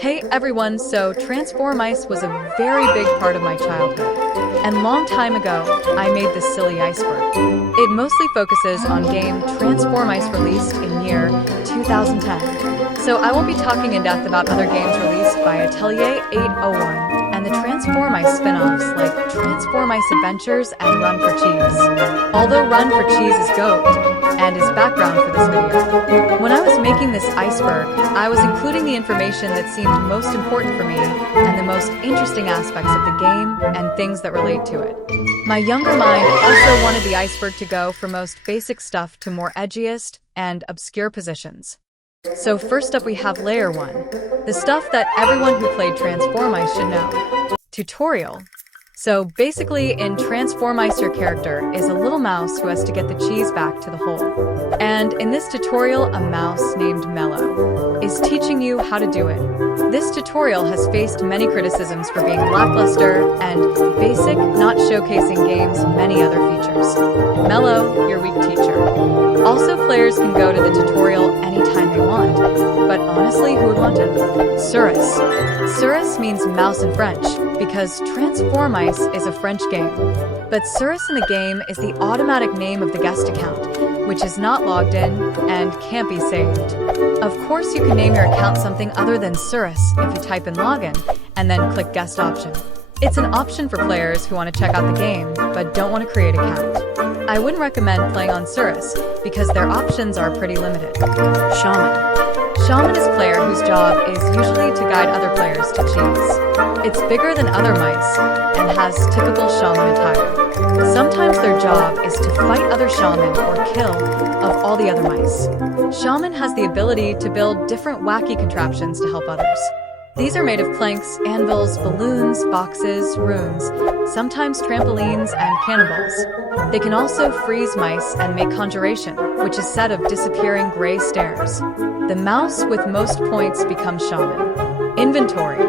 Hey everyone, so Transformice was a very big part of my childhood. And long time ago, I made this silly iceberg. It mostly focuses on game Transformice released in year 2010. So I won't be talking in depth about other games released by Atelier 801 and the Transformice spin-offs like Transformice Adventures and Run for Cheese. Although Run for Cheese is GOAT and is background for this video. When I was making this iceberg, I was including the information that seemed most important for me and the most interesting aspects of the game and things that relate to it. My younger mind also wanted the iceberg to go from most basic stuff to more edgiest and obscure positions. So first up we have layer 1, the stuff that everyone who played Transformice should know. Tutorial. So basically in Transformice your character is a little mouse who has to get the cheese back to the hole. And in this tutorial a mouse named Mellow is teaching you how to do it. This tutorial has faced many criticisms for being lackluster and basic, not showcasing game's many other features. Mellow, your weak teacher. Also players can go to the tutorial anytime they want, but honestly who would want it? Souris. Souris means mouse in French, because Transformice is a French game. But Souris in the game is the automatic name of the guest account, which is not logged in and can't be saved. Of course you can name your account something other than Souris if you type in login and then click guest option. It's an option for players who want to check out the game but don't want to create an account. I wouldn't recommend playing on Souris because their options are pretty limited. Shaman. Shaman is a player whose job is usually to guide other players to cheese. It's bigger than other mice and has typical shaman attire. Sometimes their job is to fight other shaman or kill of all the other mice. Shaman has the ability to build different wacky contraptions to help others. These are made of planks, anvils, balloons, boxes, runes, sometimes trampolines and cannonballs. They can also freeze mice and make conjuration, which is said of disappearing gray stairs. The mouse with most points becomes shaman. Inventory.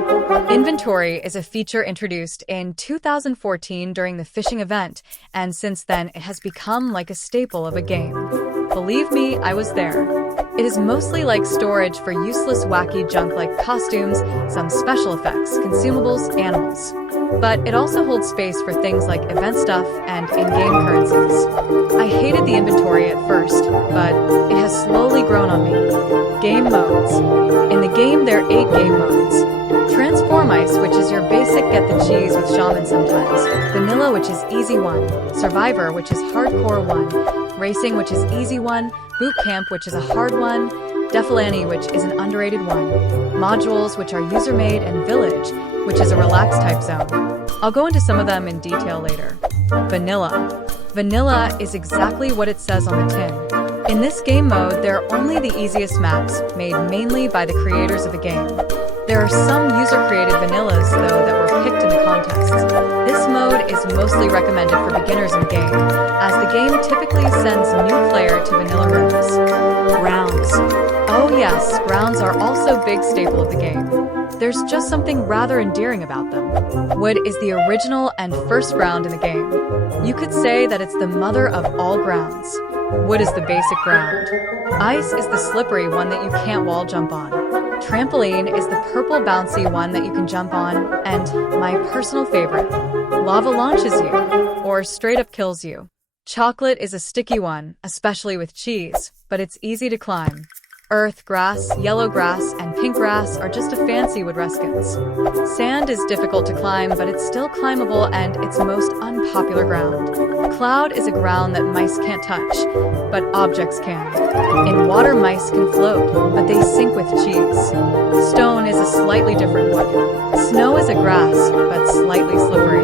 Inventory is a feature introduced in 2014 during the fishing event, and since then it has become like a staple of a game. Believe me, I was there. It is mostly like storage for useless wacky junk like costumes, some special effects, consumables, animals. But it also holds space for things like event stuff and in-game currencies. I hated the inventory at first, but it has slowly grown on me. Game modes. In the game, there are 8 game modes. Transformice, which is your basic get the cheese with shaman sometimes. Vanilla, which is easy 1. Survivor, which is hardcore 1. Racing, which is easy 1. Boot camp, which is a hard 1. Defilani, which is an underrated 1. Modules, which are user-made, and village, which is a relaxed type zone. I'll go into some of them in detail later. Vanilla. Vanilla is exactly what it says on the tin. In this game mode, there are only the easiest maps, made mainly by the creators of the game. There are some user-created vanillas, though, that were picked in the contests. This mode is mostly recommended for beginners in game, as the game typically sends new player to vanilla rooms. Rounds. Oh yes, rounds are also a big staple of the game. There's just something rather endearing about them. Wood is the original and first ground in the game. You could say that it's the mother of all grounds. Wood is the basic ground. Ice is the slippery one that you can't wall jump on. Trampoline is the purple bouncy one that you can jump on, and my personal favorite, lava launches you, or straight up kills you. Chocolate is a sticky one, especially with cheese, but it's easy to climb. Earth, grass, yellow grass, and pink grass are just a fancy with Reskins. Sand is difficult to climb, but it's still climbable and it's most unpopular ground. Cloud is a ground that mice can't touch, but objects can. In water, mice can float, but they sink with cheese. Stone is a slightly different wood. Snow is a grass, but slightly slippery.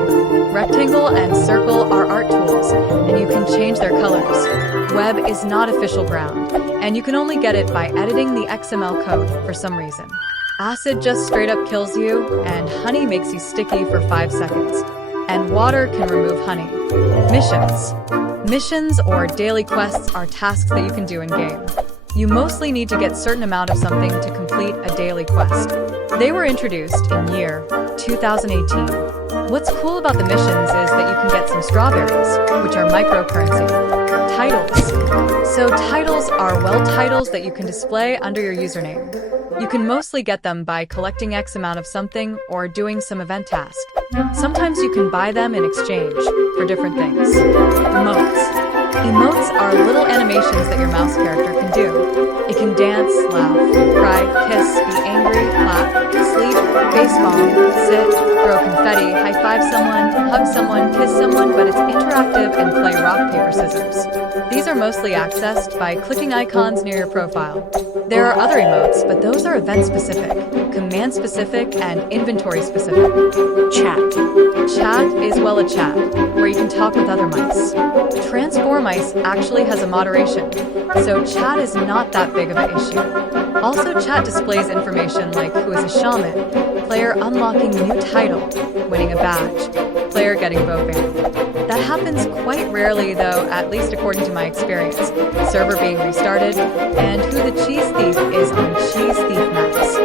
Rectangle and circle are art tools, and you can change their colors. Web is not official ground, and you can only get it by editing the XML code for some reason. Acid just straight up kills you, and honey makes you sticky for 5 seconds. And water can remove honey. Missions. Missions or daily quests are tasks that you can do in-game. You mostly need to get certain amount of something to complete a daily quest. They were introduced in year 2018. What's cool about the missions is that you can get some strawberries, which are microcurrency. Titles. So titles are titles that you can display under your username. You can mostly get them by collecting X amount of something or doing some event task. Sometimes you can buy them in exchange for different things. Emotes. Emotes are little animations that your mouse character can do. It can dance, laugh, cry, kiss, be angry, clap, sleep, face bomb, sit, throw confetti, high-five someone, hug someone, kiss someone, but it's interactive and play rock, paper, scissors. These are mostly accessed by clicking icons near your profile. There are other emotes, but those are event-specific, command-specific, and inventory-specific. Chat. Chat is, well, a chat, where you can talk with other mice. Transformice actually has a moderation, so chat is not that big of an issue. Also, chat displays information like who is a shaman, player unlocking new title, winning a badge, player getting vote banned. That happens quite rarely though, at least according to my experience, server being restarted, and who the cheese thief is on cheese thief maps.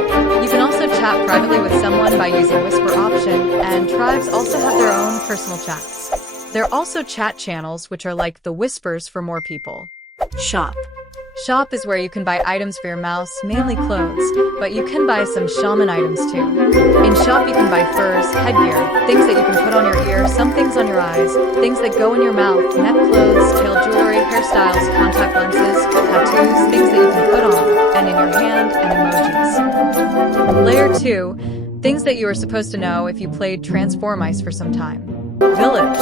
You can also chat privately with someone by using whisper option, and tribes also have their own personal chats. There are also chat channels, which are like the whispers for more people. Shop. Shop is where you can buy items for your mouse, mainly clothes, but you can buy some shaman items too. In Shop you can buy furs, headgear, things that you can put on your ear, some things on your eyes, things that go in your mouth, neck clothes, tail jewelry, hairstyles, contact lenses, tattoos, things that you can put on, and in your hand, and emojis. Layer 2, things that you are supposed to know if you played Transformice for some time. Village.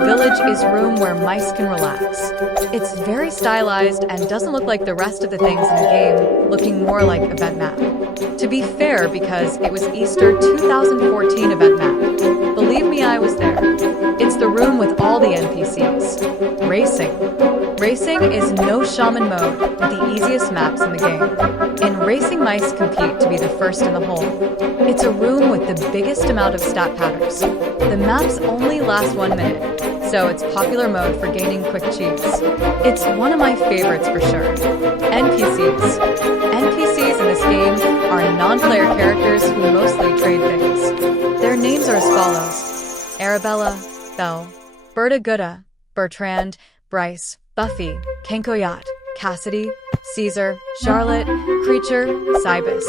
Village is room where mice can relax. It's very stylized and doesn't look like the rest of the things in the game, looking more like event map. To be fair, because it was Easter 2014 event map. Believe me, I was there. It's the room with all the NPCs. Racing. Racing is no shaman mode with the easiest maps in the game. In racing, mice compete to be the first in the hole. It's a room with the biggest amount of stat patterns. The maps only last 1 minute, so it's popular mode for gaining quick cheese. It's one of my favorites for sure. NPCs. NPCs in this game are non-player characters who mostly trade things. Their names are as follows: Arabella, Belle, Berta Gutta, Bertrand, Bryce, Buffy, Kenkoyat, Cassidy, Caesar, Charlotte, Creature, Cybus,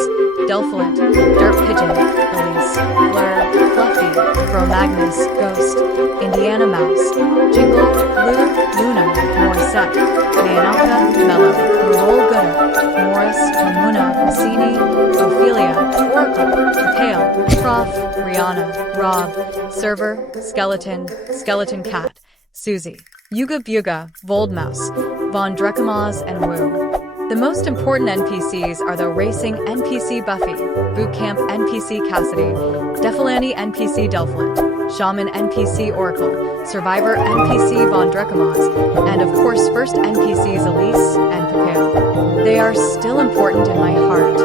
Delphilint, Dirt Pigeon, Elise, Fleur, Fluffy, Cro-Magnus, Ghost, Indiana Mouse, Jingle, Lou, Luna, Morissette, Mayanaka, Mello, Marol Gutta, Morris, Mamuna, Massini, Ophelia, Oracle, Pale, Prof, Rihanna, Rob, Server, Skeleton, Skeleton Cat, Susie, Yuga Buga, Voldmouse, Von Drekkamaz, and Woo. The most important NPCs are the Racing NPC Buffy, Bootcamp NPC Cassidy, Defilani NPC Delphilint, Shaman NPC Oracle, Survivor NPC Von Drekkamaz, and of course first NPCs Elise and Papale. They are still important in my heart.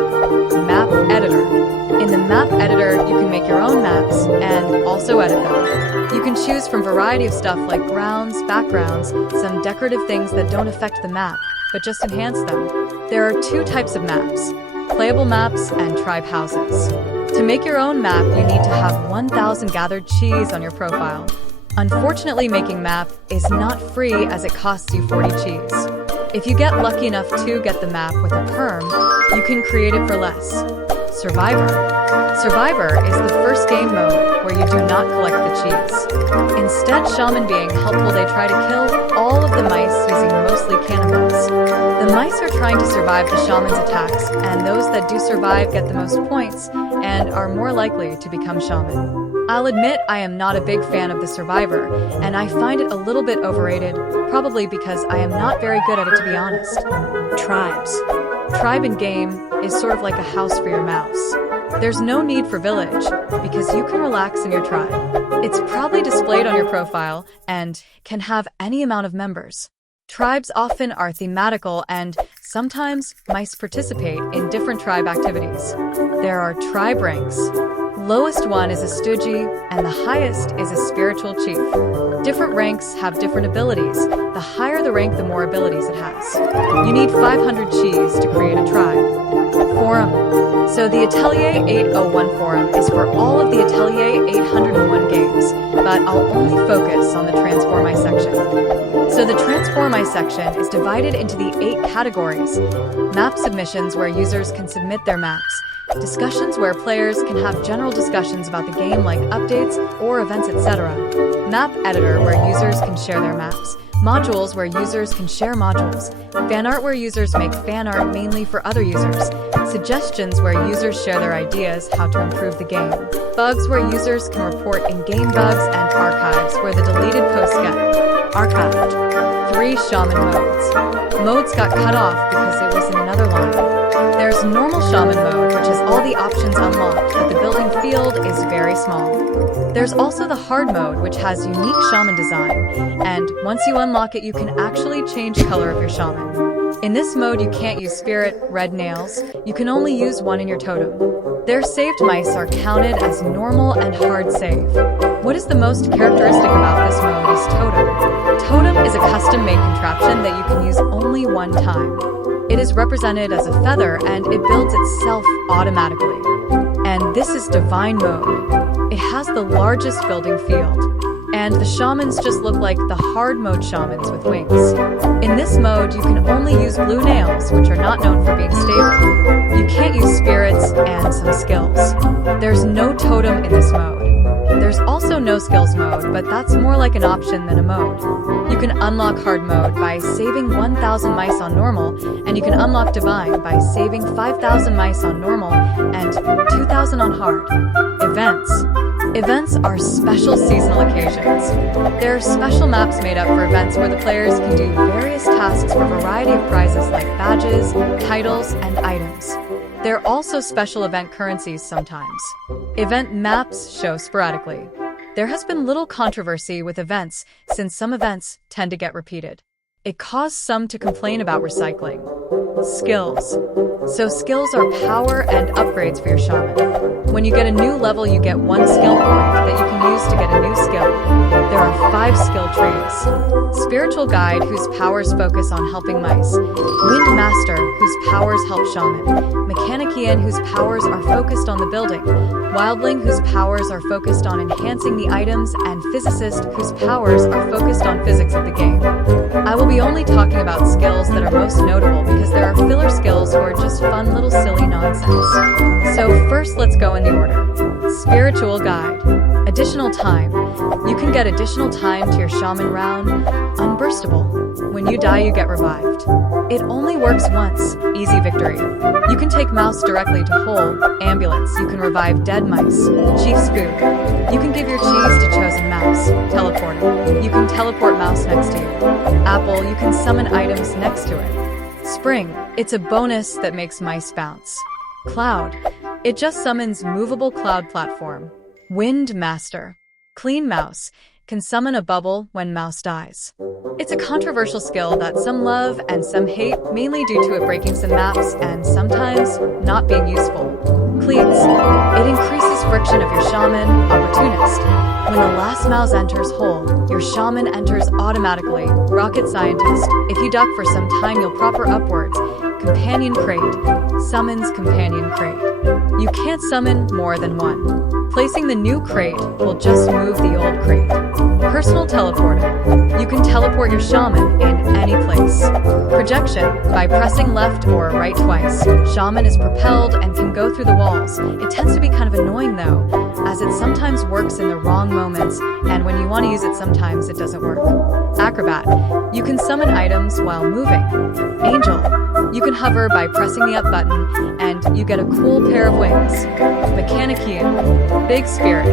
Map Editor. In the map editor, you can make your own maps and also edit them. You can choose from a variety of stuff like grounds, backgrounds, some decorative things that don't affect the map, but just enhance them. There are 2 types of maps: playable maps and tribe houses. To make your own map, you need to have 1,000 gathered cheese on your profile. Unfortunately, making map is not free as it costs you 40 cheese. If you get lucky enough to get the map with a perm, you can create it for less. Survivor. Survivor is the first game mode where you do not collect the cheese. Instead, shaman being helpful, they try to kill all of the mice using mostly cannonballs. The mice are trying to survive the shaman's attacks, and those that do survive get the most points and are more likely to become shaman. I'll admit I am not a big fan of the Survivor, and I find it a little bit overrated, probably because I am not very good at it, to be honest. Tribes. Tribe in game is sort of like a house for your mouse. There's no need for village, because you can relax in your tribe. It's probably displayed on your profile and can have any amount of members. Tribes often are thematical, and sometimes mice participate in different tribe activities. There are tribe ranks. Lowest one is a stoogie, and the highest is a spiritual chief. Different ranks have different abilities. The higher the rank, the more abilities it has. You need 500 cheese to create a tribe. Forum. So the Atelier 801 forum is for all of the Atelier 801 games, but I'll only focus on the Transformice section. So the Transformice section is divided into the 8 categories: map submissions, where users can submit their maps; discussions, where players can have general discussions about the game like updates or events, etc.; map editor, where users can share their maps; modules, where users can share modules; fan art, where users make fan art mainly for other users; suggestions, where users share their ideas how to improve the game; bugs, where users can report in-game bugs; and archives, where the deleted posts get archived. 3 shaman modes. Modes got cut off because it was in another line. There's normal shaman mode, which has all the options unlocked, but the building field is very small. There's also the hard mode, which has unique shaman design, and once you unlock it, you can actually change color of your shaman. In this mode, you can't use spirit, red nails. You can only use one in your totem. Their saved mice are counted as normal and hard save. What is the most characteristic about this mode is totem. Totem is a custom-made contraption that you can use only one time. It is represented as a feather, and it builds itself automatically. And this is divine mode. It has the largest building field. And the shamans just look like the hard mode shamans with wings. In this mode, you can only use blue nails, which are not known for being stable. You can't use spirits and some skills. There's no totem in this mode. There's also no skills mode, but that's more like an option than a mode. You can unlock hard mode by saving 1,000 mice on normal, and you can unlock divine by saving 5,000 mice on normal and 2,000 on hard. Events. Events are special seasonal occasions. There are special maps made up for events where the players can do various tasks for a variety of prizes like badges, titles, and items. There are also special event currencies sometimes. Event maps show sporadically. There has been little controversy with events since some events tend to get repeated. It caused some to complain about recycling. Skills. So skills are power and upgrades for your shaman. When you get a new level, you get 1 skill point that you can use to get a new skill. There are 5 skill trees. Spiritual Guide, whose powers focus on helping mice. Wind Master, whose powers help shaman. Mechanician, whose powers are focused on the building. Wildling, whose powers are focused on enhancing the items. And Physicist, whose powers are focused on physics of the game. I will be only talking about skills that are most notable because there are filler skills who are just fun little silly nonsense. So first, let's go in the order. Spiritual Guide. Additional time. You can get additional time to your shaman round. Unburstable. When you die, you get revived. It only works once. Easy victory. You can take mouse directly to hole. Ambulance. You can revive dead mice. Chief Spook. You can give your cheese to chosen mouse. Teleporter. You can teleport mouse next to you. Apple. You can summon items next to it. Spring. It's a bonus that makes mice bounce. Cloud. It just summons movable cloud platform. Wind Master. Clean Mouse. Can summon a bubble when mouse dies. It's a controversial skill that some love and some hate, mainly due to it breaking some maps and sometimes not being useful. Cleats. It increases friction of your shaman. Opportunist. When the last mouse enters hole, your shaman enters automatically. Rocket Scientist. If you duck for some time, you'll proper upwards. Companion Crate. Summons Companion Crate. You can't summon more than one. Placing the new crate will just move the old crate. Personal Teleporter. You can teleport your shaman in any place. Projection. By pressing left or right twice, shaman is propelled and can go through the walls. It tends to be kind of annoying though, as it sometimes works in the wrong moments, and when you want to use it sometimes it doesn't work. Acrobat. You can summon items while moving. Angel. You can hover by pressing the up button, and you get a cool pair of wings. Mechanician. Big Spirit.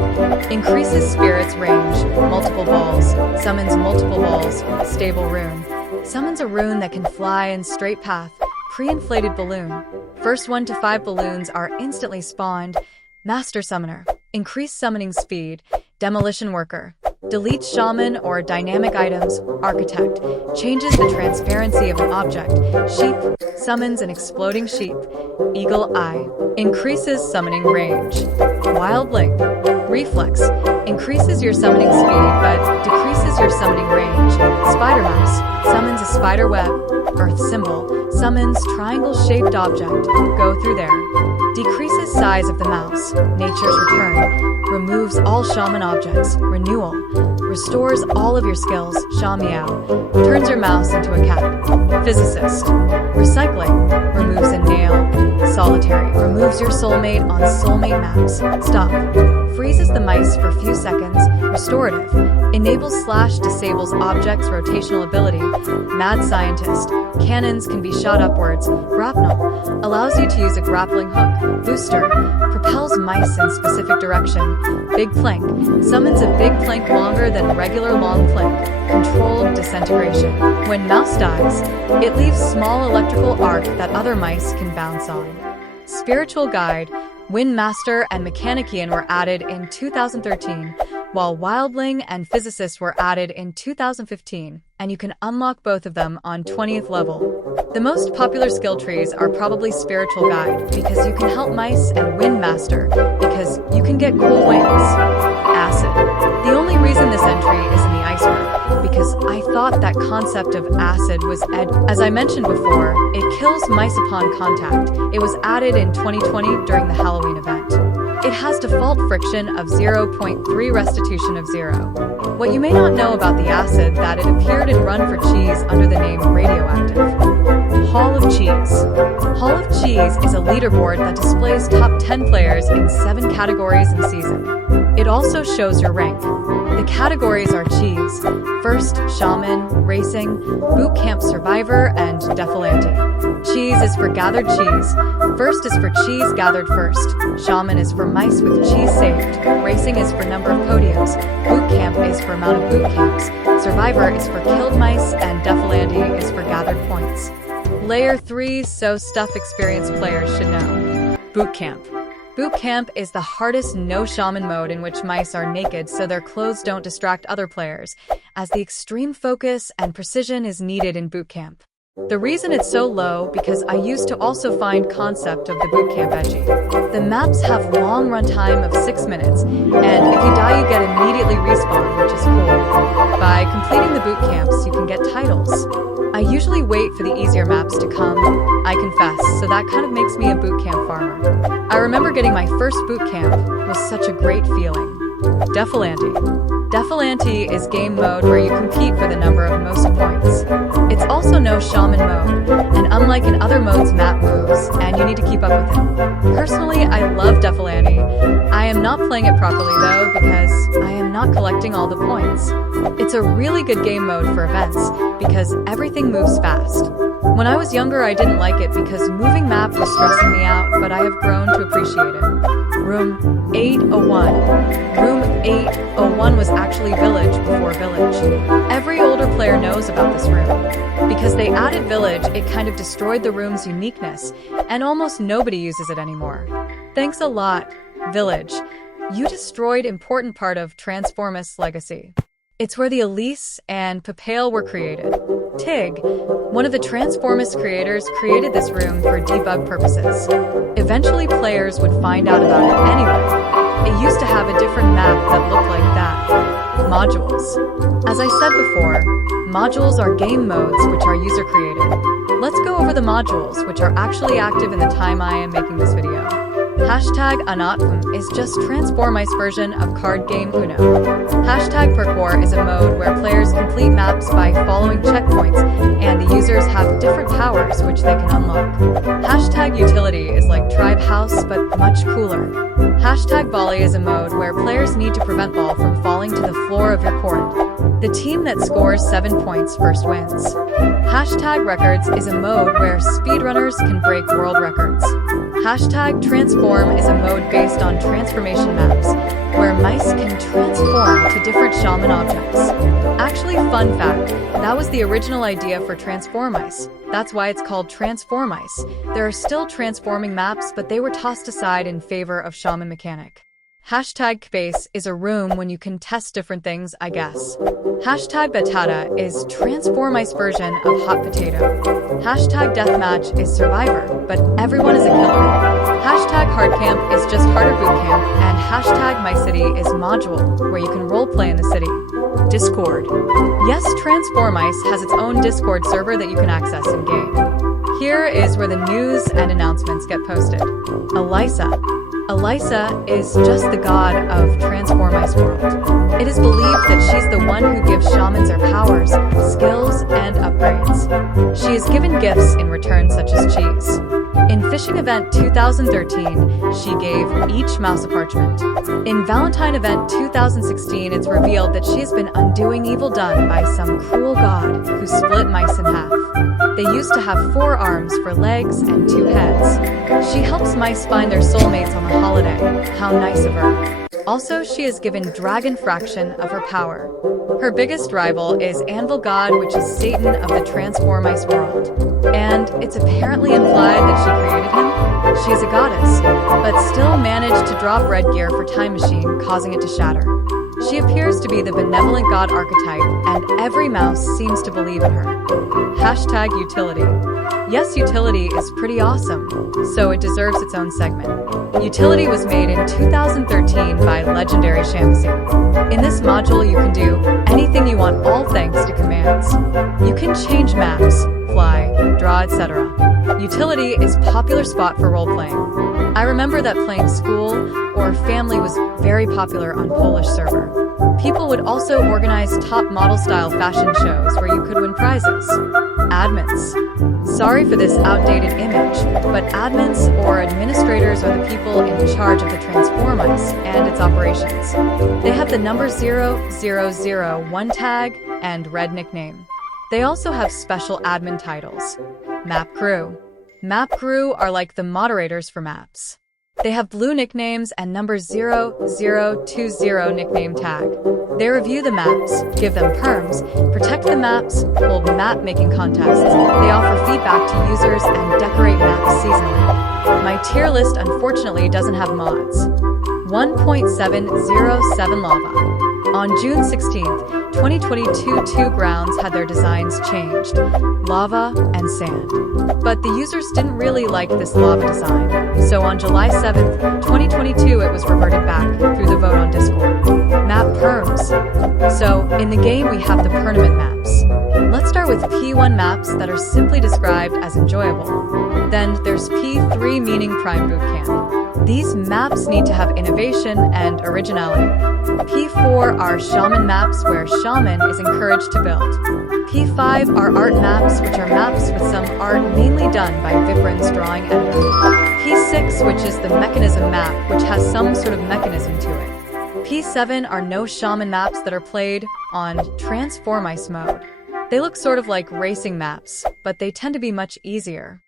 Increases spirit's range. Multiple balls. Summons multiple balls. Stable rune. Summons a rune that can fly in straight path. Pre-inflated balloon. First 1 to 5 balloons are instantly spawned. Master Summoner. Increased summoning speed. Demolition Worker. Deletes shaman or dynamic items. Architect. Changes the transparency of an object. Sheep. Summons an exploding sheep. Eagle Eye. Increases summoning range. Wildling. Reflex. Increases your summoning speed but decreases your summoning range. Spider Mouse. Summons a spider web. Earth Symbol. Summons triangle-shaped object. Go through there. Decreases size of the mouse. Nature's Return. Removes all shaman objects. Renewal. restores all of your skills, Shaw Meow, turns your mouse into a cat. Physicist, recycling, removes a nail. Solitary, removes your soulmate on soulmate maps. Stop, freezes the mice for a few seconds. Restorative, enables / disables objects' rotational ability. Mad scientist, cannons can be shot upwards. Grapnel, allows you to use a grappling hook. Booster, propels mice in specific direction. Big plank, summons a big plank longer than regular long plank. Controlled disintegration. When mouse dies, it leaves small electrical arc that other mice can bounce on. Spiritual guide, Wind Master and Mechanician were added in 2013, while Wildling and Physicist were added in 2015, and you can unlock both of them on 20th level. The most popular skill trees are probably Spiritual Guide, because you can help mice, and Wind Master, because you can get cool wings. Acid. The only reason this entry is in the iceberg, because I thought that concept of acid was as I mentioned before, it kills mice upon contact. It was added in 2020 during the Halloween event. It has default friction of 0.3 restitution of 0. What you may not know about the acid that it appeared in Run for Cheese under the name Radioactive. Hall of Cheese. Hall of Cheese is a leaderboard that displays top 10 players in 7 categories in season. It also shows your rank. The categories are Cheese, First, Shaman, Racing, Boot Camp Survivor, and Defilanti. Cheese is for gathered cheese. First is for cheese gathered first. Shaman is for mice with cheese saved. Racing is for number of podiums. Boot Camp is for amount of boot camps. Survivor is for killed mice, and Defilanti is for gathered points. Layer 3, so stuff experienced players should know. Boot Camp. Boot Camp is the hardest no-shaman mode in which mice are naked so their clothes don't distract other players, as the extreme focus and precision is needed in Boot Camp. The reason it's so low because I used to also find concept of the Boot Camp edgy. The maps have long runtime of 6 minutes, and if you die you get immediately respawn, which is cool. By completing the boot camps, you can get titles. I usually wait for the easier maps to come, I confess, so that kind of makes me a boot camp farmer. I remember getting my first boot camp was such a great feeling. Defilanti. Defilanti is game mode where you compete for the number of most points. It's also no shaman mode, and unlike in other modes, map moves, and you need to keep up with it. Personally, I love Defilanti. I am not playing it properly though, because I am not collecting all the points. It's a really good game mode for events, because everything moves fast. When I was younger, I didn't like it because moving map was stressing me out, but I have grown to appreciate it. Room 801. Room 801 was actually Village before Village. Every older player knows about this room. Because they added Village, it kind of destroyed the room's uniqueness, and almost nobody uses it anymore. Thanks a lot, Village. You destroyed important part of Transformice legacy. It's where the Elise and Papale were created. Tig, one of the Transformice creators, created this room for debug purposes. Eventually players would find out about it anyway. It used to have a different map that looked like that. Modules. As I said before, modules are game modes which are user created. Let's go over the modules which are actually active in the time I am making this video. Hashtag Anatfum is just Transformice version of card game Uno. Hashtag Parkour is a mode where players complete maps by following checkpoints, and the users have different powers which they can unlock. Hashtag Utility is like Tribe House but much cooler. Hashtag Volley is a mode where players need to prevent ball from falling to the floor of your court. The team that scores 7 points first wins. Hashtag Records is a mode where speedrunners can break world records. Hashtag Transform is a mode based on transformation maps, where mice can transform to different shaman objects. Actually, fun fact, that was the original idea for Transformice. That's why it's called Transformice. There are still transforming maps, but they were tossed aside in favor of shaman mechanic. Hashtag Space is a room when you can test different things, I guess. Hashtag Batata is Transformice version of Hot Potato. Hashtag Deathmatch is Survivor, but everyone is a killer. Hashtag Hardcamp is just Harder Boot Camp, and hashtag My City is Module, where you can roleplay in the city. Discord. Yes, Transformice has its own Discord server that you can access in-game. Here is where the news and announcements get posted. Elisa. Elisa is just the god of Transformice world. It is believed that she's the one who gives shamans their powers, skills, and upgrades. She is given gifts in return such as cheese. In Fishing Event 2013, she gave each mouse a parchment. In Valentine Event 2016, it's revealed that she has been undoing evil done by some cruel god who split mice in half. They used to have 4 arms for legs and 2 heads. She helps mice find their soulmates on the holiday. How nice of her. Also, she is given dragon fraction of her power. Her biggest rival is Anvil God, which is Satan of the Transformice world. And it's apparently implied that she created him. She is a goddess, but still managed to drop red gear for Time Machine, causing it to shatter. She appears to be the benevolent god archetype, and every mouse seems to believe in her. Hashtag utility. Yes, utility is pretty awesome, so it deserves its own segment. Utility was made in 2013 by legendary Shamasi. In this module, you can do anything you want, all thanks to commands. You can change maps, fly, draw, etc. Utility is a popular spot for role-playing. I remember that playing school or family was very popular on Polish server. People would also organize top model-style fashion shows where you could win prizes. Admins. Sorry for this outdated image, but admins or administrators are the people in charge of the Transformice and its operations. They have the number 0001 tag and red nickname. They also have special admin titles. Map crew. Map crew are like the moderators for maps. They have blue nicknames and number 0020 nickname tag. They review the maps, give them perms, protect the maps, hold map-making contests. They offer feedback to users and decorate maps seasonally. My tier list unfortunately doesn't have mods. 1.707 Lava. On June 16th, 2022, 2 grounds had their designs changed, lava and sand. But the users didn't really like this lava design, so on July 7th, 2022, it was reverted back through the vote on Discord. Map perms. So, in the game we have the permanent maps. Let's start with P1 maps that are simply described as enjoyable. Then there's P3 meaning Prime Bootcamp. These maps need to have innovation and originality. P4 are Shaman maps where Shaman is encouraged to build. P5 are art maps, which are maps with some art mainly done by Vibrant's drawing editor. P6, which is the mechanism map, which has some sort of mechanism to it. P7 are no Shaman maps that are played on Transformice mode. They look sort of like racing maps, but they tend to be much easier.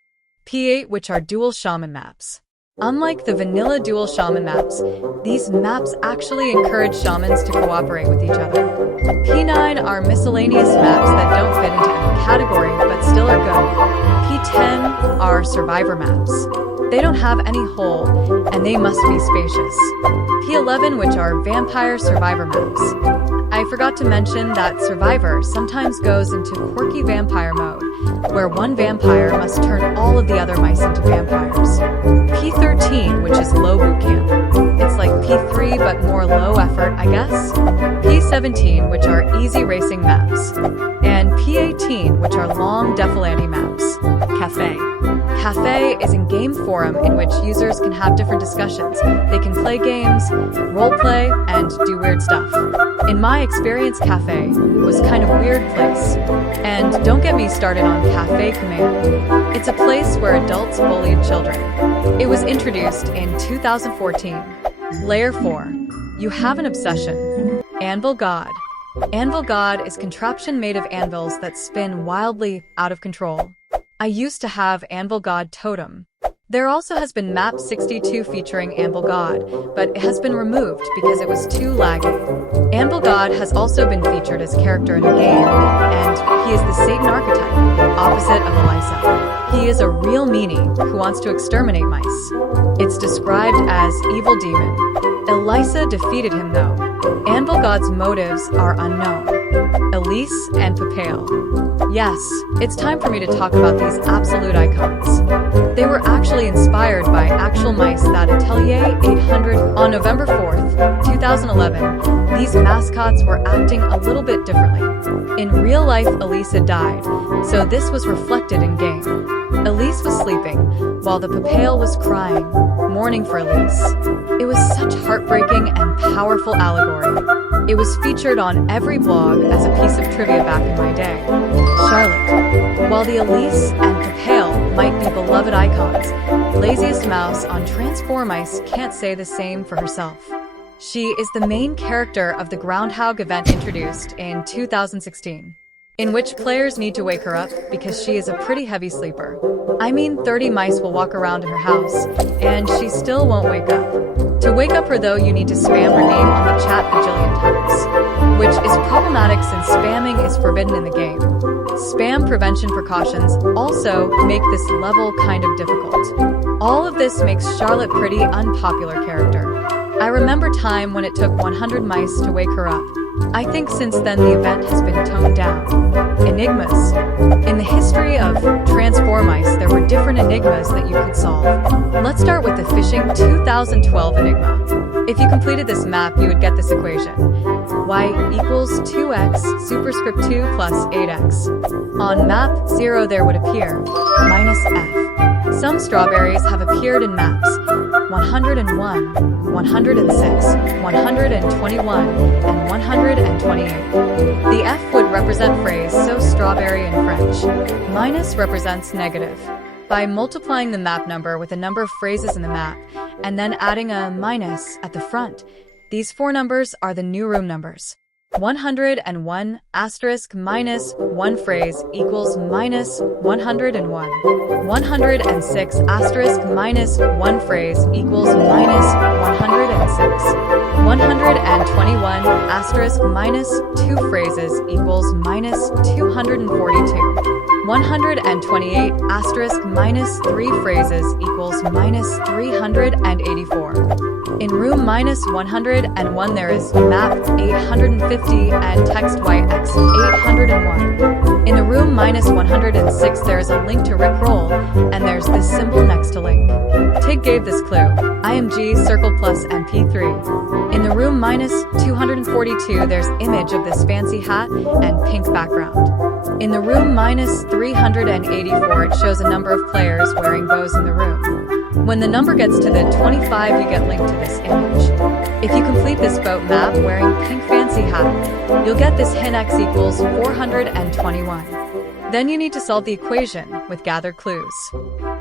P8, which are dual Shaman maps. Unlike the vanilla dual shaman maps, these maps actually encourage shamans to cooperate with each other. P9 are miscellaneous maps that don't fit into any category but still are good. P10 are survivor maps. They don't have any hole, and they must be spacious. P11, which are vampire survivor maps. I forgot to mention that Survivor sometimes goes into quirky vampire mode, where one vampire must turn all of the other mice into vampires. P13, which is low boot camp. It's like P3 but more low effort, I guess. P17, which are easy racing maps. And P18, which are long defilante maps. Cafe. Cafe is a game forum in which users can have different discussions. They can play games, roleplay, and do weird stuff. In my experience, Cafe was kind of weird place. And don't get me started on Cafe Command. It's a place where adults bullied children. It was introduced in 2014. Layer 4. You have an obsession. Anvil God. Anvil God is contraption made of anvils that spin wildly out of control. I used to have Anvil God Totem. There also has been Map 62 featuring Anvil God, but it has been removed because it was too laggy. Anvil God has also been featured as character in the game, and he is the Satan archetype, opposite of Elisa. He is a real meanie who wants to exterminate mice. It's described as evil demon. Elisa defeated him though. Anvil God's motives are unknown. Elise and Papale. Yes, it's time for me to talk about these absolute icons. They were actually inspired by actual mice that Atelier 800 on November 4th, 2011, these mascots were acting a little bit differently. In real life, Elise had died, so this was reflected in game. Elise was sleeping, while the Papale was crying, mourning for Elise. It was such heartbreaking and powerful allegory. It was featured on every blog as a piece of trivia back in my day. Charlotte. While the Elise and Papale might be beloved icons, Laziest Mouse on Transformice can't say the same for herself. She is the main character of the Groundhog event introduced in 2016, in which players need to wake her up because she is a pretty heavy sleeper. I mean, 30 mice will walk around in her house, and she still won't wake up. To wake up her though, you need to spam her name on the chat a bajillion times, which is problematic since spamming is forbidden in the game. Spam prevention precautions also make this level kind of difficult. All of this makes Charlotte pretty unpopular character. I remember time when it took 100 mice to wake her up. I think since then the event has been toned down. Enigmas. In the history of Transformice, there were different enigmas that you could solve. Let's start with the fishing 2012 enigma. If you completed this map, you would get this equation. Y equals 2x superscript 2 plus 8x. On map 0 there would appear minus f. Some strawberries have appeared in maps 101, 106, 121, and 128. The F would represent phrase so strawberry in French. Minus represents negative. By multiplying the map number with the number of phrases in the map, and then adding a minus at the front, these four numbers are the new room numbers. 101 asterisk minus one phrase equals minus 101. 106 asterisk minus one phrase equals minus 106. 121 asterisk minus two phrases equals minus 242. 128 asterisk minus three phrases equals minus 384. In room minus 101 there is map 850 and text yx 801. In the room minus 106 there is a link to Rickroll, and there's this symbol next to link. Tig gave this clue. IMG circle plus MP3. In the room minus 242 there's image of this fancy hat and pink background. In the room minus 384 it shows a number of players wearing bows in the room. When the number gets to the 25 you get linked to this image. If you complete this boat map wearing pink fancy hat, you'll get this hin x equals 421. Then you need to solve the equation with gathered clues.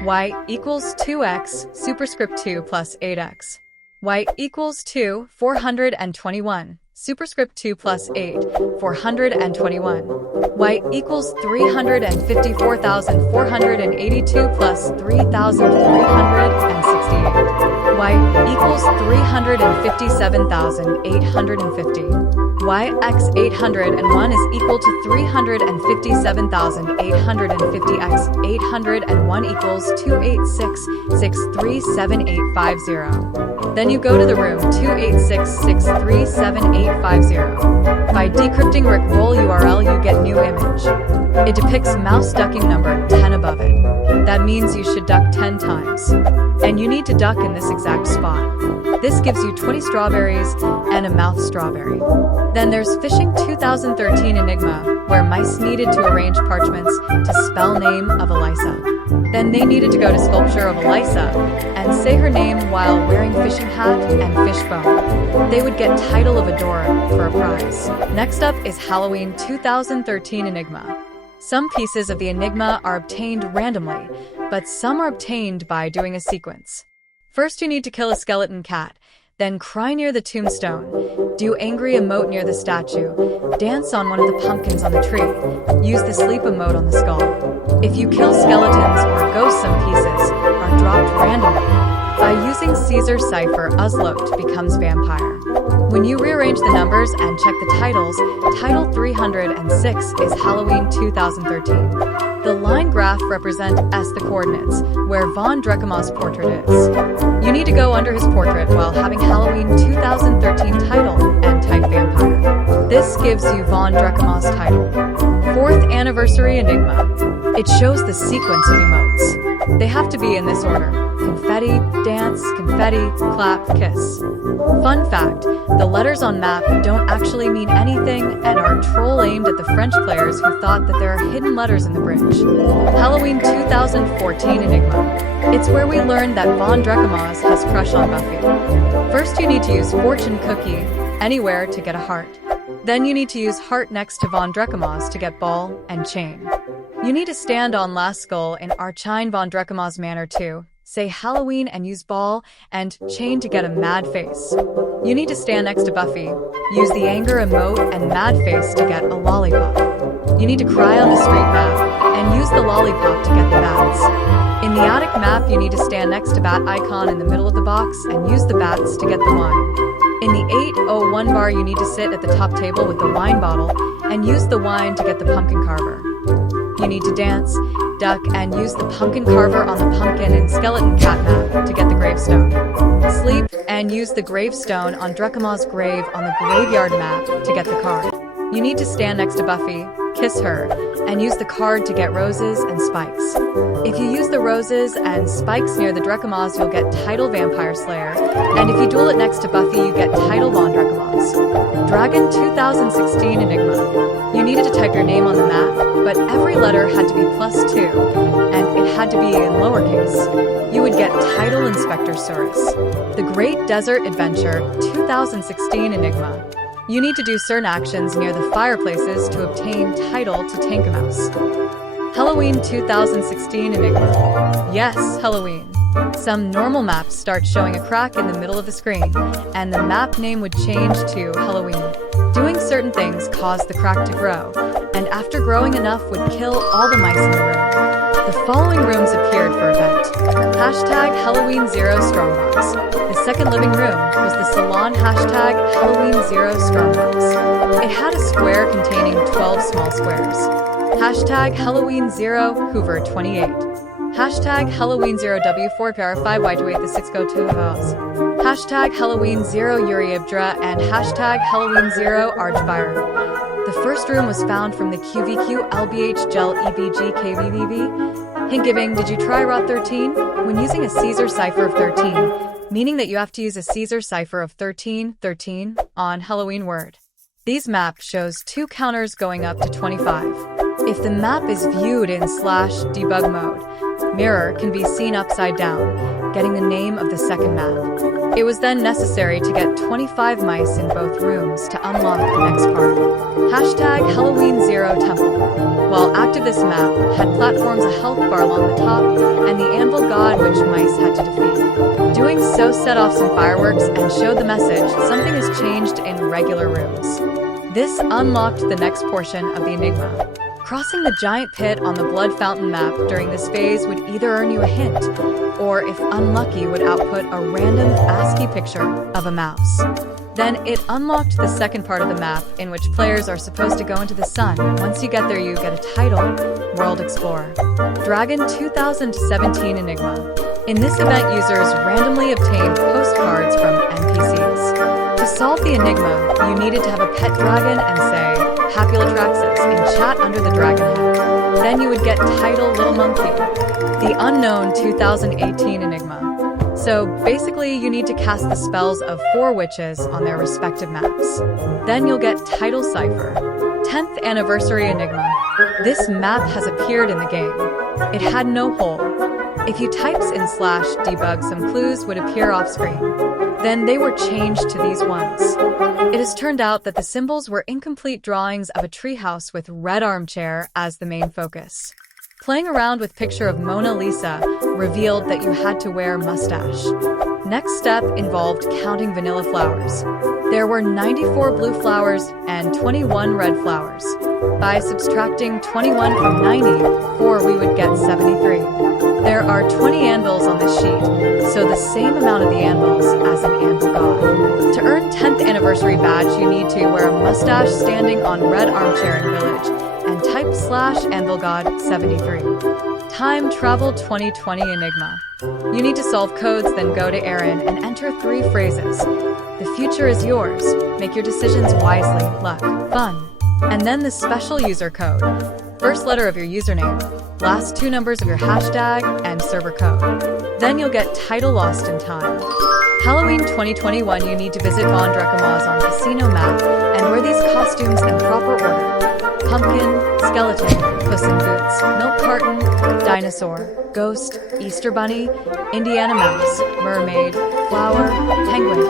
Y equals 2x superscript 2 plus 8x. Y equals 2, 421. Superscript 2 plus 8, 421. Y equals 354,482 plus 3,368. Y equals 357,850. Y x 801 is equal to 357,850 x 801 equals 286637850. Then you go to the room 286637850. By decrypting Rickroll URL you get new image. It depicts mouse ducking number 10 above it. That means you should duck 10 times. And you need to duck in this exact spot. This gives you 20 strawberries and a mouth strawberry. Then there's Fishing 2013 Enigma, where mice needed to arrange parchments to spell name of Elisa. Then they needed to go to sculpture of Elisa and say her name while wearing fishing hat and fishbone. They would get title of Adora for a prize. Next up is Halloween 2013 Enigma. Some pieces of the Enigma are obtained randomly, but some are obtained by doing a sequence. First you need to kill a skeleton cat, then cry near the tombstone, do angry emote near the statue, dance on one of the pumpkins on the tree, use the sleep emote on the skull. If you kill skeletons or ghosts, some pieces are dropped randomly. By using Caesar's cipher, Uzloked becomes vampire. When you rearrange the numbers and check the titles, title 306 is Halloween 2013. The line graph represents the coordinates, where Von Drekema's portrait is. You need to go under his portrait while having Halloween 2013 title and type vampire. This gives you Von Drekema's title. 4th Anniversary Enigma. It shows the sequence of emotes. They have to be in this order: confetti, dance, confetti, clap, kiss. Fun fact, the letters on map don't actually mean anything and are a troll aimed at the French players who thought that there are hidden letters in the bridge. Halloween 2014 Enigma. It's where we learned that Von Drekamaus has crush on Buffy. First you need to use fortune cookie anywhere to get a heart. Then you need to use heart next to Von Drekamaus to get ball and chain. You need to stand on last skull in Archine Von Drekamaus manner too. Say Halloween and use ball and chain to get a mad face. You need to stand next to Buffy, use the anger emote and mad face to get a lollipop. You need to cry on the street map and use the lollipop to get the bats. In the attic map, you need to stand next to bat icon in the middle of the box and use the bats to get the wine. In the 801 bar, you need to sit at the top table with the wine bottle and use the wine to get the pumpkin carver. You need to dance, duck, and use the pumpkin carver on the pumpkin and skeleton cat map to get the gravestone. Sleep and use the gravestone on Drekamaus' grave on the graveyard map to get the card. You need to stand next to Buffy, kiss her, and use the card to get roses and spikes. If you use the roses and spikes near the Drekamaus, you'll get title Vampire Slayer, and if you duel it next to Buffy, you get title Von Drekamaus. Dragon 2016 Enigma. You needed to type your name on the map, but every letter had to be +2, and it had to be in lowercase. You would get title Inspector Saurus. The Great Desert Adventure 2016 Enigma. You need to do certain actions near the fireplaces to obtain title to Tankamouse. Halloween 2016 Enigma. Yes, Halloween. Some normal maps start showing a crack in the middle of the screen, and the map name would change to Halloween. Doing certain things caused the crack to grow, and after growing enough would kill all the mice in the room. The following rooms appeared for event. Hashtag Halloween Zero Strongbox. The second living room was the salon hashtag Halloween Zero Strongbox. It had a square containing 12 small squares. Hashtag Halloween Zero Hoover 28. Hashtag Halloween Zero W4 PR5 Y28 the 6 go to house. Hashtag Halloween Zero Yuri Ibdra and hashtag Halloween Zero Archfire. The first room was found from the QVQ LBH Gel EBG KVVV. Hint giving, did you try Rot 13? When using a Caesar cipher of 13, meaning that you have to use a Caesar cipher of 13 on Halloween word. These map shows 2 counters going up to 25. If the map is viewed in /debug mode, mirror can be seen upside down, getting the name of the second map. It was then necessary to get 25 mice in both rooms to unlock the next part. Hashtag Halloween Zero Temple. While active, this map had platforms a health bar along the top and the anvil god which mice had to defeat. Doing so set off some fireworks and showed the message something has changed in regular rooms. This unlocked the next portion of the enigma. Crossing the giant pit on the blood fountain map during this phase would either earn you a hint, or if unlucky would output a random ASCII picture of a mouse. Then it unlocked the second part of the map in which players are supposed to go into the sun. Once you get there, you get a title, World Explorer. Dragon 2017 Enigma. In this event, users randomly obtained postcards from NPCs. To solve the enigma, you needed to have a pet dragon and say, Happy Latraxis in chat under the dragon head. Then you would get title Little Monkey. The Unknown 2018 Enigma. So basically you need to cast the spells of 4 witches on their respective maps. Then you'll get title cipher. 10th Anniversary Enigma. This map has appeared in the game. It had no hole. If you types in /debug, some clues would appear off screen. Then they were changed to these ones. It has turned out that the symbols were incomplete drawings of a treehouse with red armchair as the main focus. Playing around with picture of Mona Lisa revealed that you had to wear mustache. Next step involved counting vanilla flowers. There were 94 blue flowers and 21 red flowers. By subtracting 21 from 94, we would get 73. There are 20 anvils on this sheet, so the same amount of the anvils as an anvil god. To earn 10th anniversary badge, you need to wear a mustache standing on red armchair in village, and type /anvilgod 73. Time Travel 2020 Enigma. You need to solve codes, then go to Aaron and enter 3 phrases. The future is yours. Make your decisions wisely. Luck. Fun. And then the special user code. first letter of your username, last 2 numbers of your hashtag, and server code. Then you'll get title Lost in Time. Halloween 2021, you need to visit Von Drekama's on Casino Map and wear these costumes in proper order. Pumpkin, skeleton, Puss in Boots, milk carton, dinosaur, ghost, Easter bunny, Indiana mouse, mermaid, flower, penguin,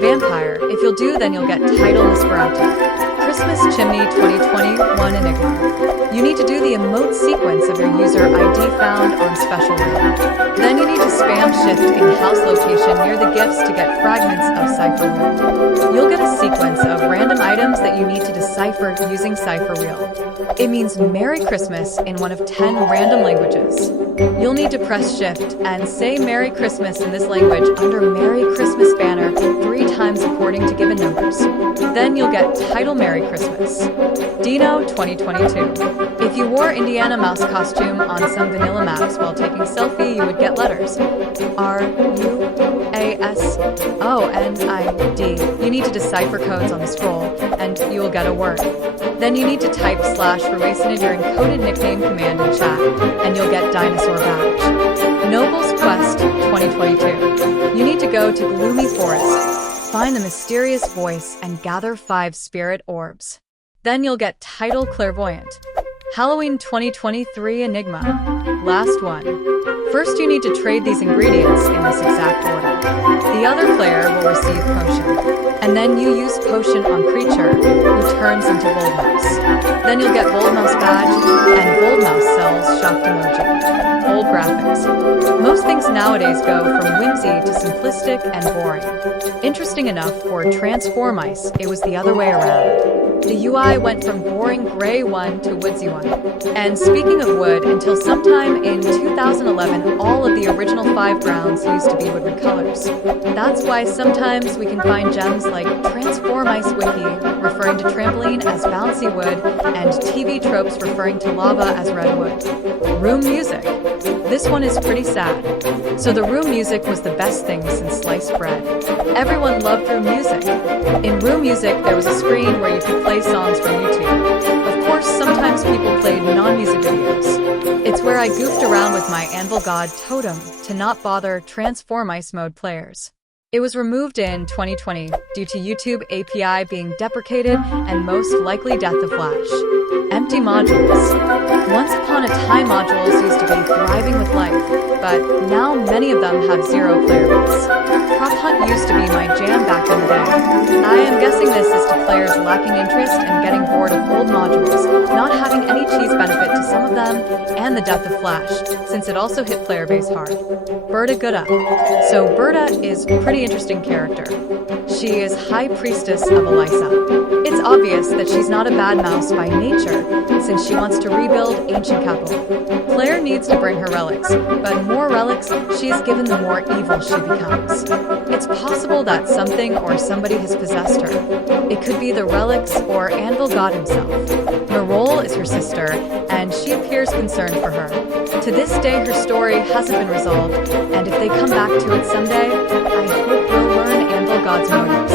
vampire. If you'll do, then you'll get title Nosferatu. Christmas chimney 2021 Enigma. You need to do the emote sequence of your user ID found on special room. Then you need to spam shift in house location near the gifts to get fragments of cipher wheel. You'll get a sequence of random items that you need to decipher using cipher wheel. It means Merry Christmas in one of 10 random languages. You'll need to press shift and say Merry Christmas in this language under Merry Christmas banner 3 times according to given numbers. Then you'll get title Merry Christmas. Dino 2022. If you wore Indiana mouse costume on some vanilla maps while taking selfie, you would get letters R, U, A, S, O, N, I, D. You need to decipher codes on the scroll, and you will get a word. Then you need to type / Racinid your encoded nickname command in chat, and you'll get dinosaur badge. Noble's Quest 2022. You need to go to Gloomy Forest, find the mysterious voice, and gather 5 spirit orbs. Then you'll get title Clairvoyant. Halloween 2023 Enigma. Last one. First you need to trade these ingredients in this exact order. The other player will receive potion. And then you use potion on creature, who turns into Bold Mouse. Then you'll get Bold Mouse badge, and Bold Mouse sells shocked emoji. Old graphics. Most things nowadays go from whimsy to simplistic and boring. Interesting enough, for Transformice, it was the other way around. The UI went from boring gray one to woodsy one. And speaking of wood, until sometime in 2011, all of the original 5 grounds used to be woodland colors. That's why sometimes we can find gems like Transformice Wiki referring to trampoline as bouncy wood and TV tropes referring to lava as red wood. Room music. This one is pretty sad. So the room music was the best thing since sliced bread. Everyone loved room music. In room music, there was a screen where you could play songs from YouTube. Of course, sometimes people played non-music videos. It's where I goofed around with my Anvil God Totem to not bother Transformice mode players. It was removed in 2020 due to YouTube API being deprecated and most likely death of Flash. Empty modules. Once upon a time, modules used to be thriving with life, but now many of them have 0 player base. Prop Hunt used to be my jam back in the day. I am guessing this is to players lacking interest and getting bored of old modules, not having any cheese benefit to some of them, and the death of Flash, since it also hit player base hard. Berta Gutta. So Berta is a pretty interesting character. She is High Priestess of Elisa. It's obvious that she's not a bad mouse by nature, since she wants to rebuild ancient capital. Player needs to bring her relics, but more relics she is given, the more evil she becomes. It's possible that something or somebody has possessed her. It could be the relics or Anvil God himself. Marole is her sister, and she appears concerned for her. To this day, her story hasn't been resolved, and if they come back to it someday, I hope we'll learn Anvil God's motives.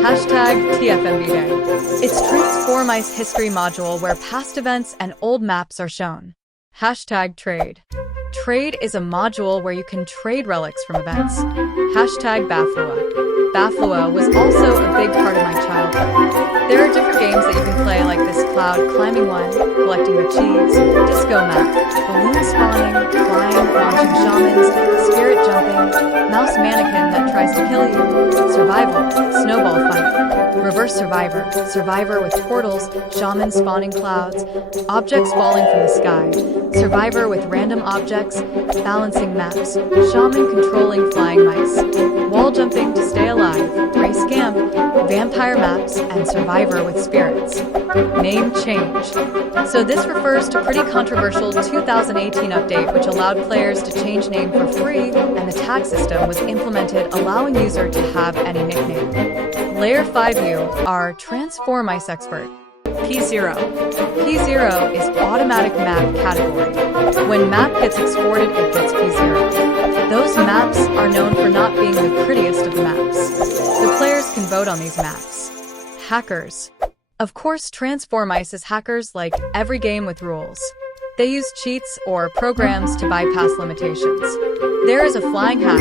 Hashtag TFMB Day. It's Transformice history module where past events and old maps are shown. Hashtag Trade. Trade is a module where you can trade relics from events. Hashtag Baflua. Baflua was also a big part of my childhood. There are different games that you can play, like this cloud climbing one, collecting the cheese, disco map, balloon spawning, flying, launching shamans, spirit jumping, mouse mannequin that tries to kill you, survival, snowball fight, reverse survivor, survivor with portals, shaman spawning clouds, objects falling from the sky, survivor with random objects, balancing maps, shaman controlling flying mice, wall jumping to stay alive, race camp, vampire maps, and survivor with spirits. Name change. So this refers to pretty controversial 2018 update which allowed players to change name for free, and the tag system was implemented allowing user to have any nickname. Layer 5U are Transformice expert. P0. P0 is automatic map category. When map gets exported, it gets P0. Those maps are known for not being the prettiest of the maps. The players can vote on these maps. Hackers. Of course, Transformice is hackers like every game with rules. They use cheats or programs to bypass limitations. There is a flying hack,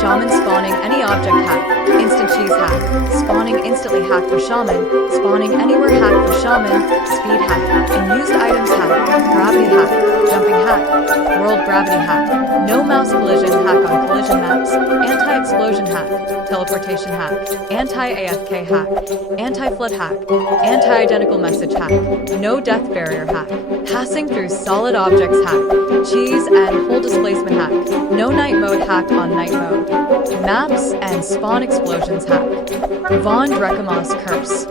shaman spawning any object hack, instant cheese hack, spawning instantly hack for shaman, spawning anywhere hack for shaman, speed hack, and used items hack, gravity hack, jumping hack, world gravity hack, no mouse collision hack on collision maps, anti-explosion hack, teleportation hack, anti-AFK hack, anti-flood hack, anti-identical message hack, no death barrier hack, passing through solid objects hack, cheese and hole displacement hack, no night mode hack on night mode, maps and spawn explosions hack, Von Drekamos curse.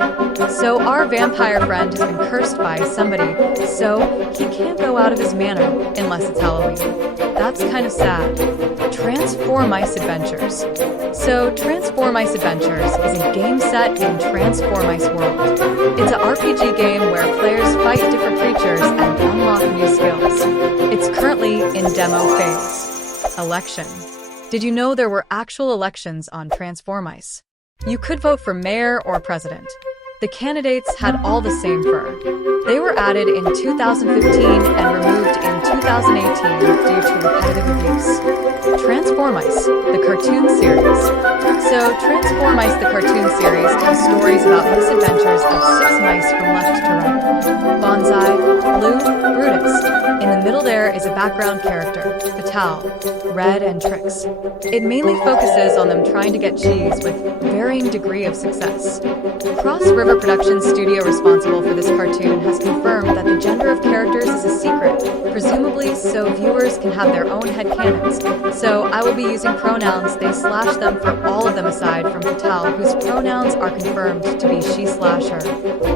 So our vampire friend has been cursed by somebody, so he can't go out of his manor unless it's Halloween. That's kind of sad. Transformice Adventures. So Transformice Adventures is a game set in Transformice world. It's an RPG game where players fight different creatures and unlock new skills. It's currently in demo phase. Election. Did you know there were actual elections on Transformice? You could vote for mayor or president. The candidates had all the same fur. They were added in 2015 and removed in 2018 due to repetitive abuse. Transformice, the cartoon series. So, Transformice, the cartoon series, tells stories about misadventures of 6 mice from left to right. Bonsai, Blue, Brutus. In the middle there is a background character, Fatal, Red, and Trix. It mainly focuses on them trying to get cheese with varying degree of success. Cross River Productions studio responsible for this cartoon has confirmed that the gender of characters is a secret, presumably so viewers can have their own headcanons. So I will be using pronouns they slash them for all of them aside from Fatal, whose pronouns are confirmed to be she/her.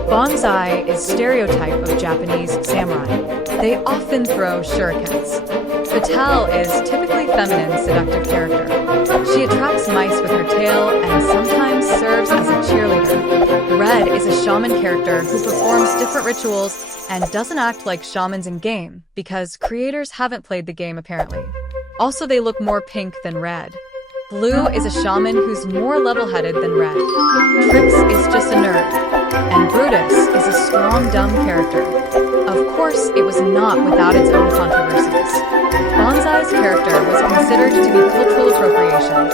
Bonsai is stereotype of Japanese samurai. They often throw shurikens. Fatal is typically feminine, seductive character. She attracts mice with her tail and sometimes serves as a cheerleader. Red is a shaman character who performs different rituals and doesn't act like shamans in game because creators haven't played the game apparently. Also, they look more pink than red. Blue is a shaman who's more level-headed than Red. Trix is just a nerd. And Brutus is a strong, dumb character. Of course, it was not without its own controversies. Bonsai's character was considered to be cultural appropriation.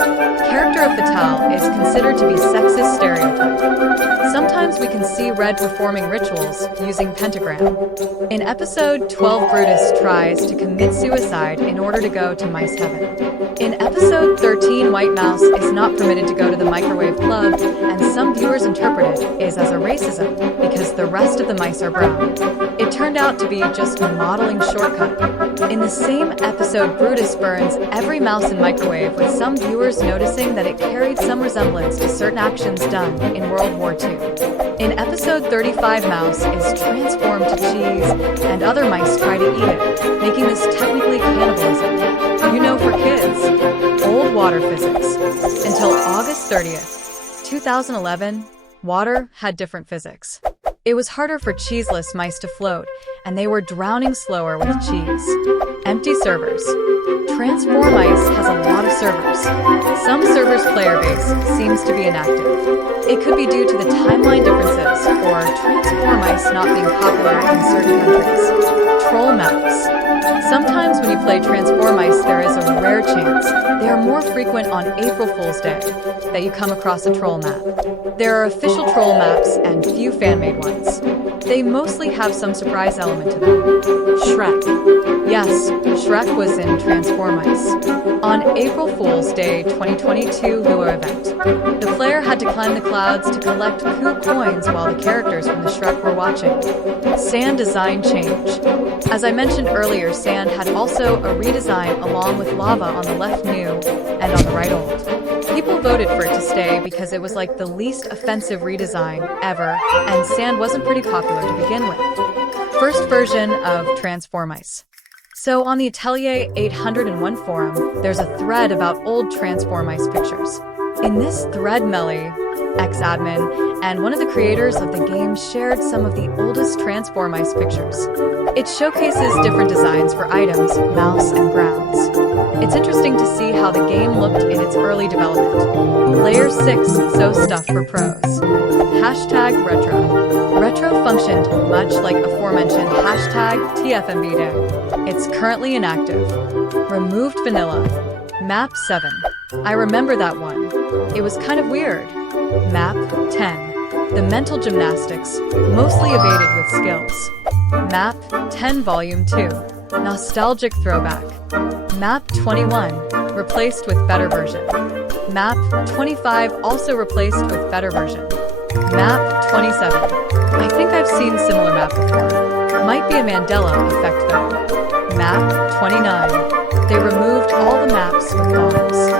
Character of Fatal is considered to be sexist stereotype. Sometimes we can see Red performing rituals using pentagram. In episode 12, Brutus tries to commit suicide in order to go to Mice Heaven. In episode 13, White Mouse is not permitted to go to the microwave club, and some viewers interpret it as a racism because the rest of the mice are brown. It turned out to be just a modeling shortcut. In the same episode, Brutus burns every mouse in microwave, with some viewers noticing that it carried some resemblance to certain actions done in World War II. In episode 35, Mouse is transformed to cheese, and other mice try to eat it, making this technically cannibalism. You know, for kids. Old water physics. Until August 30th, 2011, water had different physics. It was harder for cheeseless mice to float, and they were drowning slower with cheese. Empty servers. Transformice has a lot of servers. Some servers' player base seems to be inactive. It could be due to the timeline differences or Transformice not being popular in certain countries. Troll maps. Sometimes when you play Transformice, there is a rare chance, they are more frequent on April Fool's Day, that you come across a troll map. There are official troll maps and few fan-made ones. They mostly have some surprise element to them. Shrek. Yes, Shrek was in Transformice. On April Fool's Day 2022 Lua event, the player had to climb the clouds to collect cool coins while the characters from the Shrek were watching. Sand design change. As I mentioned earlier, sand had also a redesign along with lava on the left new and on the right old. People voted for it to stay because it was like the least offensive redesign ever, and sand wasn't pretty popular to begin with. First version of Transformice. So on the Atelier 801 forum, there's a thread about old Transformice pictures. In this thread, Melly, ex-admin, and one of the creators of the game shared some of the oldest Transformice pictures. It showcases different designs for items, mouse, and grounds. It's interesting to see how the game looked in its early development. Layer 6, so stuff for pros. Hashtag retro. Retro functioned much like aforementioned hashtag TFMB day. It's currently inactive. Removed vanilla. Map 7. I remember that one. It was kind of weird. Map 10. The mental gymnastics, mostly evaded with skills. Map 10 Volume 2. Nostalgic throwback. Map 21, replaced with better version. Map 25 also replaced with better version. Map 27. I think I've seen similar map before. Might be a Mandela effect though. Map 29. They removed all the maps with bombs.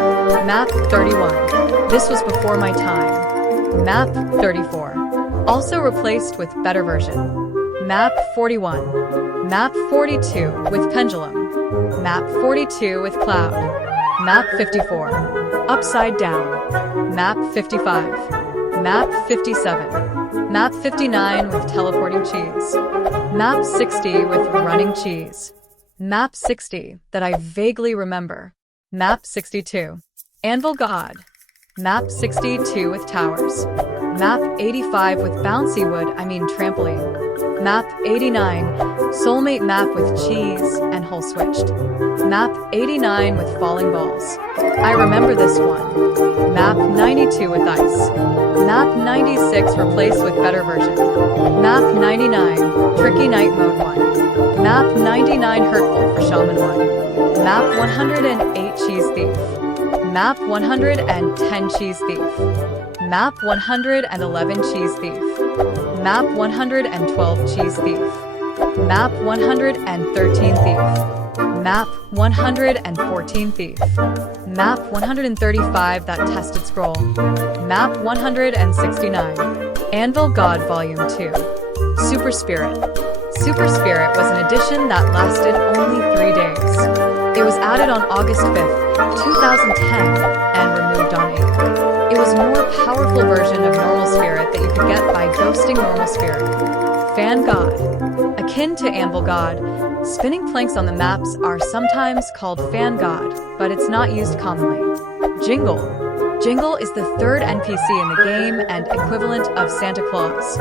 Map 31. This was before my time. Map 34. Also replaced with better version. Map 41. Map 42 with pendulum. Map 42 with cloud. Map 54. Upside down. Map 55. Map 57. Map 59 with teleporting cheese. Map 60 with running cheese. Map 60 that I vaguely remember. Map 62. Anvil God. Map 62 with towers. Map 85 with bouncy wood, trampoline. Map 89, soulmate map with cheese and hull switched. Map 89 with falling balls. I remember this one. Map 92 with ice. Map 96 replaced with better version. Map 99, tricky night mode 1. Map 99 hurtful for shaman 1. Map 108 cheese thief. Map 110 cheese thief. Map 111 cheese thief. Map 112 cheese thief. Map 113 thief. Map 114 thief. Map 135 that tested scroll. Map 169. Anvil God Volume 2. Super Spirit. Super Spirit was an addition that lasted only 3 days. It was added on August 5th, 2010, and removed on 8th. It was a more powerful version of Normal Spirit that you could get by ghosting Normal Spirit. Fan God. Akin to Anvil God, spinning planks on the maps are sometimes called Fan God, but it's not used commonly. Jingle. Jingle is the third NPC in the game and equivalent of Santa Claus.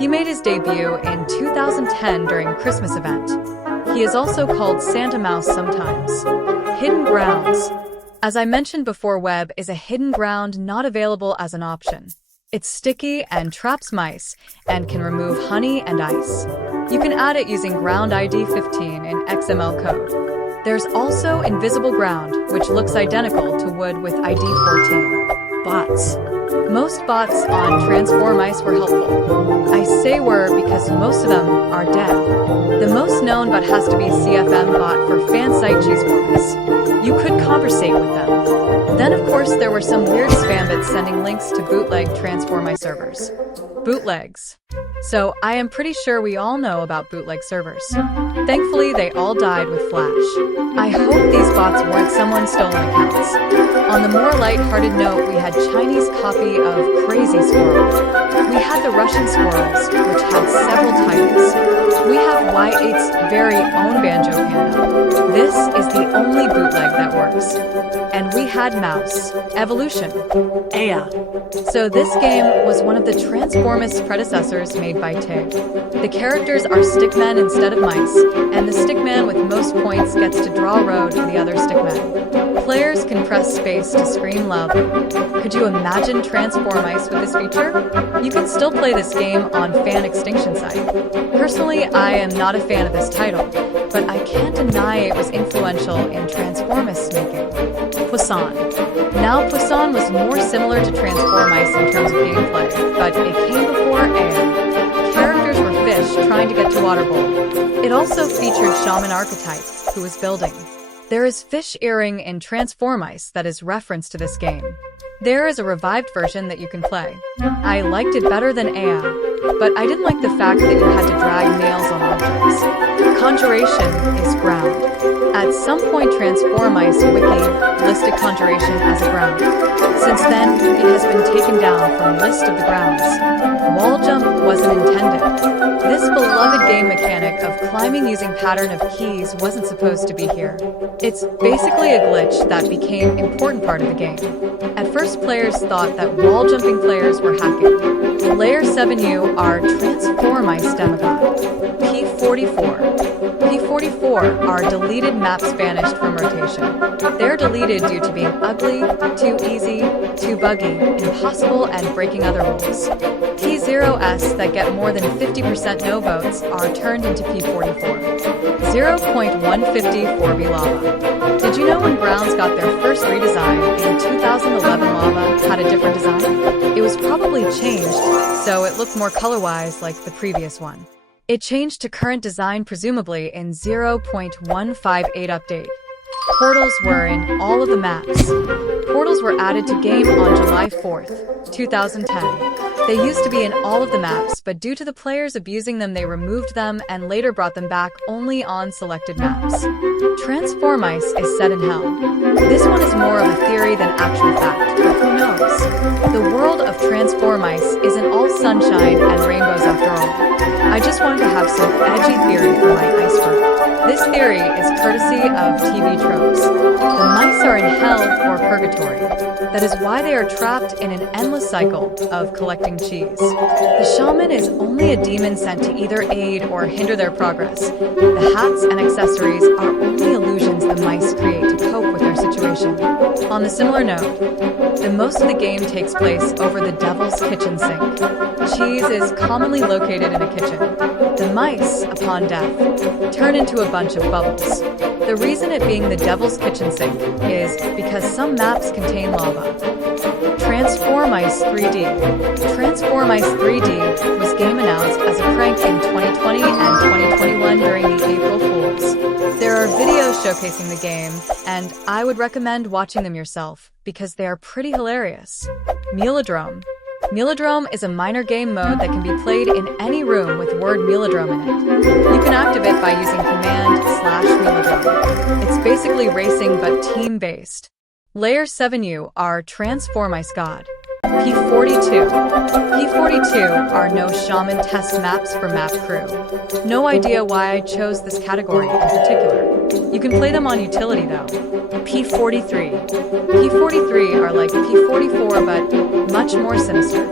He made his debut in 2010 during Christmas event. He is also called Santa Mouse sometimes. Hidden Grounds. As I mentioned before, web is a hidden ground not available as an option. It's sticky and traps mice and can remove honey and ice. You can add it using ground ID 15 in XML code. There's also invisible ground, which looks identical to wood with ID 14. Bots. Most bots on Transformice were helpful. I say were because most of them are dead. The most known but has to be CFM bot for fan site cheesewarmers. You could conversate with them. Then of course there were some weird spam bits sending links to bootleg Transformice servers. Bootlegs. So I am pretty sure we all know about bootleg servers. Thankfully they all died with Flash. I hope these bots weren't someone's stolen accounts. On the more light-hearted note, we had Chinese copy of Crazy Squirrel. We had the Russian Squirrels, which had several titles. We have Y8's very own Banjo Panda. This is the only bootleg that works. And we had Mouse. Evolution. Aya. So this game was one of the Transformice predecessors made by tame. The characters are stickmen instead of mice, and the stickman with most points gets to draw road to the other stickmen. Players can press space to scream loudly. Could you imagine Transformice with this feature? You can still play this game on fan extinction site. Personally, I am not a fan of this title, but I can't deny it was influential in Transformice making. Poisson. Now, Poisson was more similar to Transformice in terms of gameplay, but it came before air. Characters were fish trying to get to water bowl. It also featured shaman archetype, who was building. There is fish earring in Transformice that is reference to this game. There is a revived version that you can play. I liked it better than Aya, but I didn't like the fact that you had to drag nails on objects. Conjuration is ground. At some point, Transformice wiki listed conjuration as a ground. Since then, it has been taken down from list of the grounds. Wall jump wasn't intended. This beloved game mechanic of climbing using pattern of keys wasn't supposed to be here. It's basically a glitch that became an important part of the game. At first, players thought that wall-jumping players were hacking. Layer 7U are Transformice demigod. P44. P44 are deleted maps banished from rotation. They're deleted due to being ugly, too easy, too buggy, impossible, and breaking other rules. P0s that get more than 50% no votes are turned into P44. 0.150 lava. Did you know when Browns got their first redesign in 2011, lava had a different design? It was probably changed, so it looked more color-wise like the previous one. It changed to current design presumably in 0.158 update. Portals were in all of the maps. Portals were added to game on July 4th, 2010. They used to be in all of the maps, but due to the players abusing them, they removed them and later brought them back only on selected maps. Transformice is set in hell. This one is more of a theory than actual fact, but who knows? The world of Transformice isn't all sunshine and rainbows after all. I just wanted to have some edgy theory for my iceberg. This theory is courtesy of TV tropes. The mice are in hell or purgatory. That is why they are trapped in an endless cycle of collecting cheese. The shaman is only a demon sent to either aid or hinder their progress. The hats and accessories are only illusions the mice create to cope with their situation. On a similar note, the most of the game takes place over the devil's kitchen sink. Cheese is commonly located in a kitchen. The mice, upon death, turn into a bunch of bubbles. The reason it being the devil's kitchen sink is because some maps contain lava. Transformice 3D. Transformice 3D was game announced as a prank in 2020 and 2021 during the April Fools. There are videos showcasing the game, and I would recommend watching them yourself because they are pretty hilarious. Melodrome. Melodrome is a minor game mode that can be played in any room with word melodrome in it. You can activate it by using command/melodrome. It's basically racing but team-based. Layer 7U are Transformice God. P42. P42 are no shaman test maps for map crew. No idea why I chose this category in particular. You can play them on utility though. P43. P43 are like P44 but much more sinister.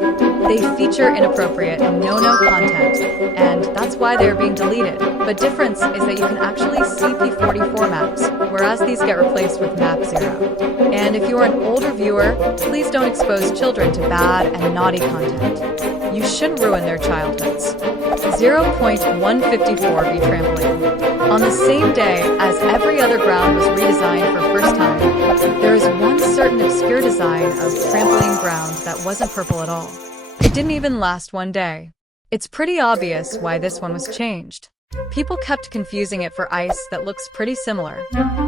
They feature inappropriate and no-no content, and that's why they're being deleted. But difference is that you can actually see P44 maps, whereas these get replaced with Map 0. And if you are an older viewer, please don't expose children to bad and naughty content. You shouldn't ruin their childhoods. 0.154 trampoline. On the same day as every other ground was redesigned for first time, there is one certain obscure design of trampoline ground that wasn't purple at all. It didn't even last one day. It's pretty obvious why this one was changed. People kept confusing it for ice that looks pretty similar.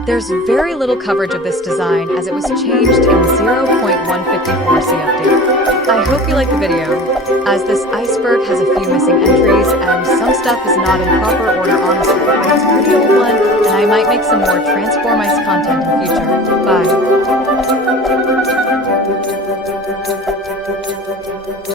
There's very little coverage of this design as it was changed in 0.154C update. I hope you like the video, as this iceberg has a few missing entries and some stuff is not in proper order honestly, but it's a pretty old one and I might make some more Transformice content in future. Bye.